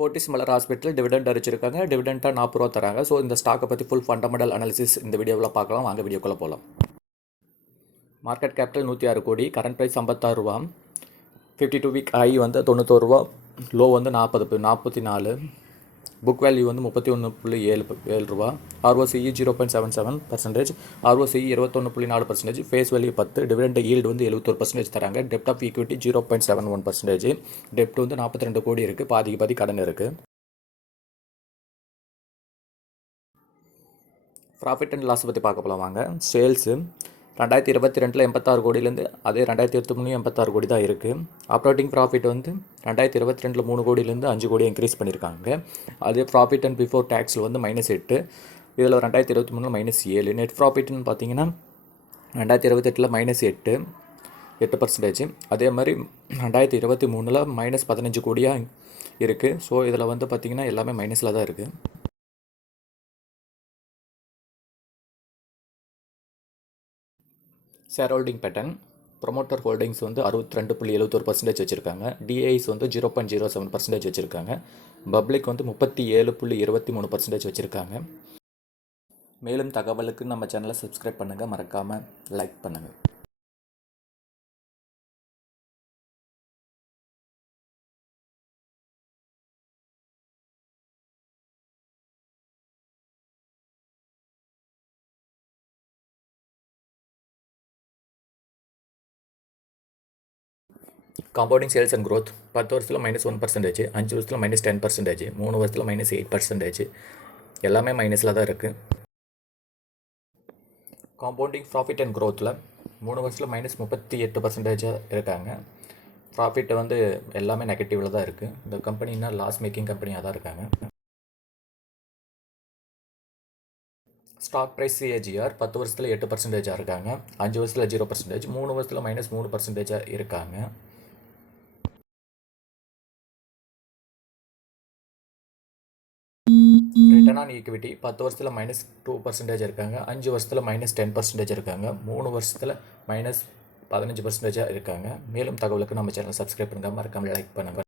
போர்ட்டிஸ் மலர் hospital dividend அறிச்சிருக்காங்க. டிவிடெண்ட்டாக 40 ரூபா தராங்க. So இந்த ஸ்டாக்கை பற்றி ஃபுல் ஃபண்டமெண்டல் அனாலிசிஸ் இந்த வீடியோவில் பார்க்கலாம். வாங்க வீடியோக்குள்ளே போகலாம். மார்க்கெட் கேபிட்டல் 106 கோடி, கரண்ட் ப்ரைஸ் 56 ரூபா, 52 வீக் ஹை வந்து 91 ரூபா, லோ வந்து 44, புக் வேல்யூ வந்து 31.7 ரூபா, ROCE 0.77%, ROCE 21.4%, face value 10, dividend yield வந்து 71% தராங்க. டெப்ட் ஆஃப் ஈக்விட்டி 0.71%, டெப்ட் வந்து 42 கோடி இருக்குது, பாதிக்கு பாதி கடன் இருக்குது. ப்ராஃபிட் அண்ட் லாஸ் பற்றி பார்க்க போகலாம் வாங்க. சேல்ஸு 2022 86 கோடியிலேருந்து அதே 2023 86 கோடி தான் இருக்குது. ஆப்ரேட்டிங் ப்ராஃபிட் வந்து 2022 3 கோடியிலேருந்து 5 கோடி இன்க்ரீஸ் பண்ணியிருக்காங்க. அதே ப்ராஃபிட் அண்ட் பிஃபோர் டேக்ஸில் வந்து -8, இதில் 2023 -7. நெட் ப்ராஃபிட்னு பார்த்தீங்கன்னா 2028 -8%, அதே மாதிரி 2023 -15 கோடியாக இருக்குது. ஸோ இதில் வந்து பார்த்திங்கன்னா எல்லாமே மைனஸில் தான் இருக்குது. Share holding pattern, promoter holdings வந்து 62.71% வச்சுருக்காங்க. டிஐஸ் வந்து 0.07% வச்சுருக்காங்க. பப்ளிக் வந்து 37.23% வச்சுருக்காங்க. மேலும் தகவலுக்கு நம்ம சேனலை சப்ஸ்கிரைப் பண்ணுங்கள், மறக்காமல் லைக் பண்ணுங்கள். காம்பவுண்டிங் சேல்ஸ் அண்ட் க்ரோத் 10 வருஷத்தில் -1%, 5 வருஷத்தில் -10%, 3 வருஷத்தில் -8%, எல்லாமே மைனஸில் தான் இருக்குது. காம்பவுண்டிங் ப்ராஃபிட் அண்ட் க்ரோத்தில் 3 வருஷத்தில் -38% இருக்காங்க. ப்ராஃபிட் வந்து எல்லாமே நெகட்டிவில் தான் இருக்குது. இந்த கம்பெனின்னா லாஸ் மேக்கிங் கம்பெனியாக தான் இருக்காங்க. ஸ்டாக் ப்ரைஸ் CAGR 10 வருஷத்தில் 8% இருக்காங்க, 5 வருஷத்தில் 0%, 3 வருஷத்தில் -3% இருக்காங்க. ரிட்டர்ன் ஆன் ஈக்விட்டி 10 வருஷத்தில் -2% இருக்காங்க, 5 வருஷத்தில் -10% இருக்காங்க, 3 வருஷத்தில் -15% இருக்காங்க. மேலும் தகவலுக்கு நம்ம சேனல் சப்ஸ்கிரைப் பண்ணுங்கள், மறக்காமல் லைக் பண்ணுங்கள்.